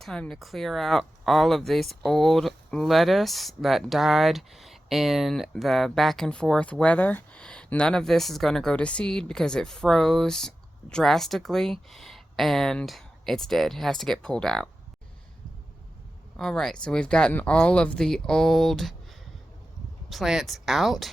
Time to clear out all of this old lettuce that died in the back and forth weather. None of this is going to go to seed because it froze drastically and it's dead. It has to get pulled out. All right, so we've gotten all of the old plants out.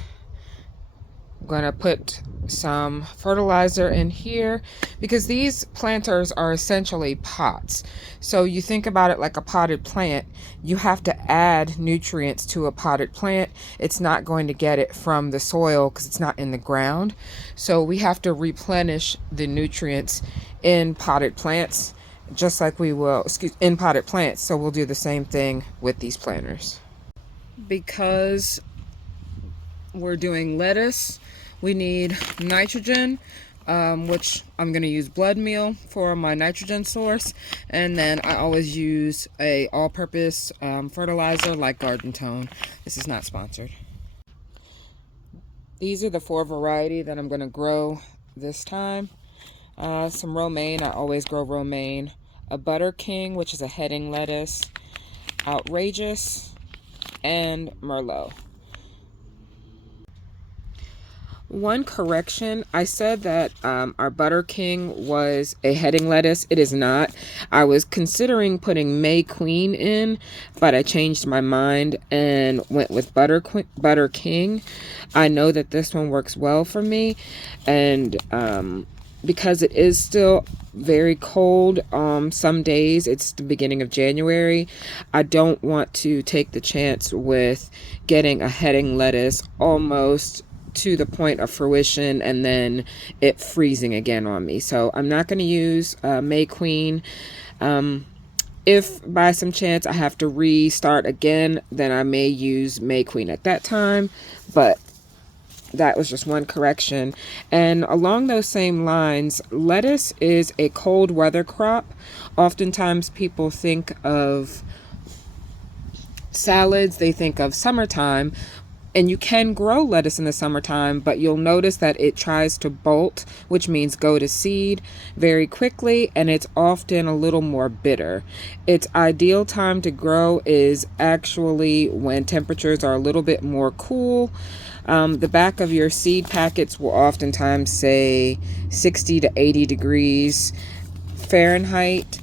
I'm going to put some fertilizer in here because these planters are essentially pots. So you think about it like a potted plant. You have to add nutrients to a potted plant. It's not going to get it from the soil because it's not in the ground. So we have to replenish the nutrients in potted plants just like we will in potted plants. So we'll do the same thing with these planters. Because we're doing lettuce, we need nitrogen, which I'm going to use blood meal for my nitrogen source, and then I always use a all-purpose fertilizer like Garden Tone. This is not sponsored. These are the 4 variety that I'm going to grow this time. Some romaine, I always grow romaine. A Butter King, which is a heading lettuce. Outrageous, and Merlot. One correction, I said that our Butter King was a heading lettuce. It is not. I was considering putting May Queen in, but I changed my mind and went with Butter King. I know that this one works well for me, and because it is still very cold some days, it's the beginning of January, I don't want to take the chance with getting a heading lettuce almost to the point of fruition and then it freezing again on me. So I'm not going to use May Queen. If by some chance I have to restart again, then I may use May Queen at that time, but that was just one correction. And along those same lines, lettuce is a cold weather crop. Oftentimes people think of salads, they think of summertime, and you can grow lettuce in the summertime, but you'll notice that it tries to bolt, which means go to seed very quickly, and it's often a little more bitter. Its ideal time to grow is actually when temperatures are a little bit more cool. The back of your seed packets will oftentimes say 60 to 80 degrees Fahrenheit.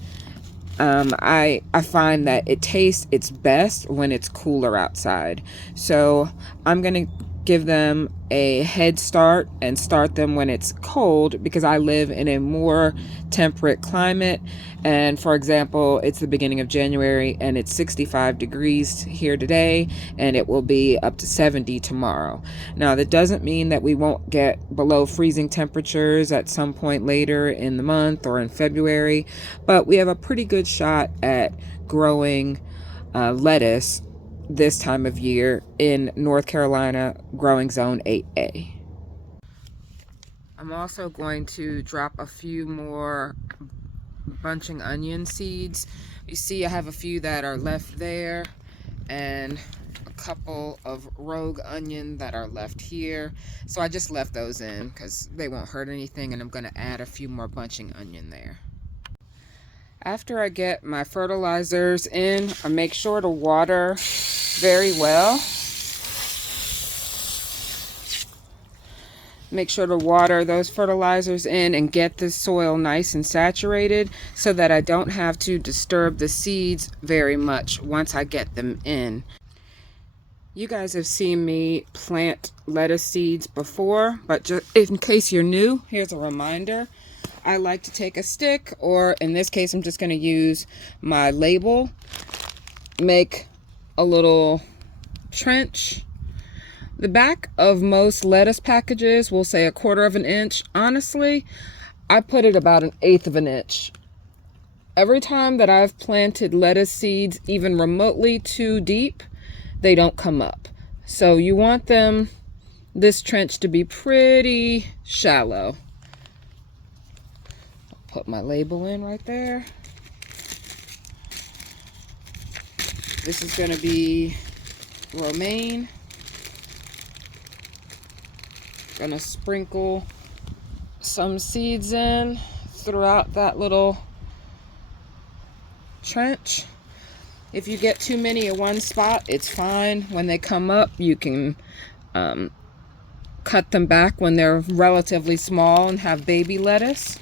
I find that it tastes its best when it's cooler outside. So I'm going to give them a head start and start them when it's cold because I live in a more temperate climate. And for example, it's the beginning of January and it's 65 degrees here today and it will be up to 70 tomorrow. Now that doesn't mean that we won't get below freezing temperatures at some point later in the month or in February, but we have a pretty good shot at growing lettuce this time of year in North Carolina growing zone 8A. I'm also going to drop a few more bunching onion seeds. You see I have a few that are left there and a couple of rogue onion that are left here. So I just left those in because they won't hurt anything, and I'm going to add a few more bunching onion there. After I get my fertilizers in, I make sure to water very well. Make sure to water those fertilizers in and get the soil nice and saturated so that I don't have to disturb the seeds very much once I get them in. You guys have seen me plant lettuce seeds before, but just in case you're new, here's a reminder. I like to take a stick, or in this case, I'm just going to use my label, make a little trench. The back of most lettuce packages will say 1/4 of an inch. Honestly, I put it about 1/8 of an inch. Every time that I've planted lettuce seeds, even remotely too deep, they don't come up. So you want this trench to be pretty shallow. Put my label in right there. This is going to be romaine. Gonna sprinkle some seeds in throughout that little trench. If you get too many in one spot, it's fine. When they come up, you can cut them back when they're relatively small and have baby lettuce,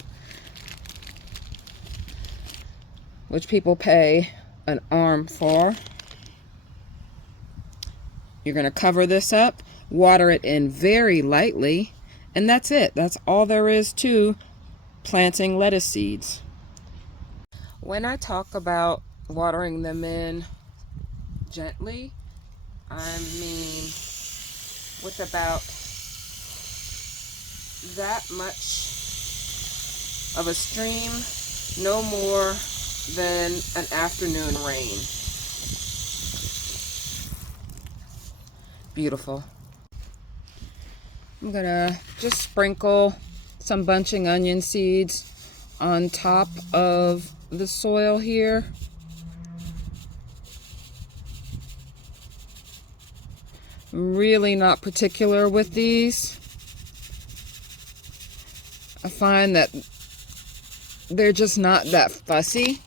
which people pay an arm for. You're going to cover this up, water it in very lightly, and that's it. That's all there is to planting lettuce seeds. When I talk about watering them in gently, I mean with about that much of a stream, no more than an afternoon rain. Beautiful. I'm gonna just sprinkle some bunching onion seeds on top of the soil here. I'm really not particular with these. I find that they're just not that fussy.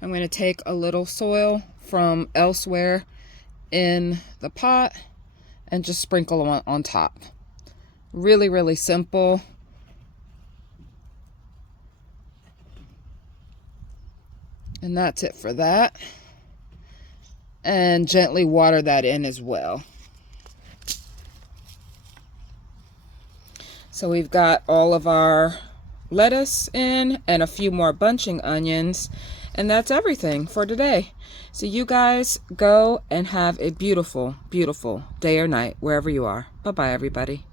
I'm going to take a little soil from elsewhere in the pot and just sprinkle them on top. Really, really simple. And that's it for that. And gently water that in as well. So we've got all of our lettuce in and a few more bunching onions, and that's everything for today. So you guys go and have a beautiful, beautiful day or night wherever you are. Bye-bye, everybody.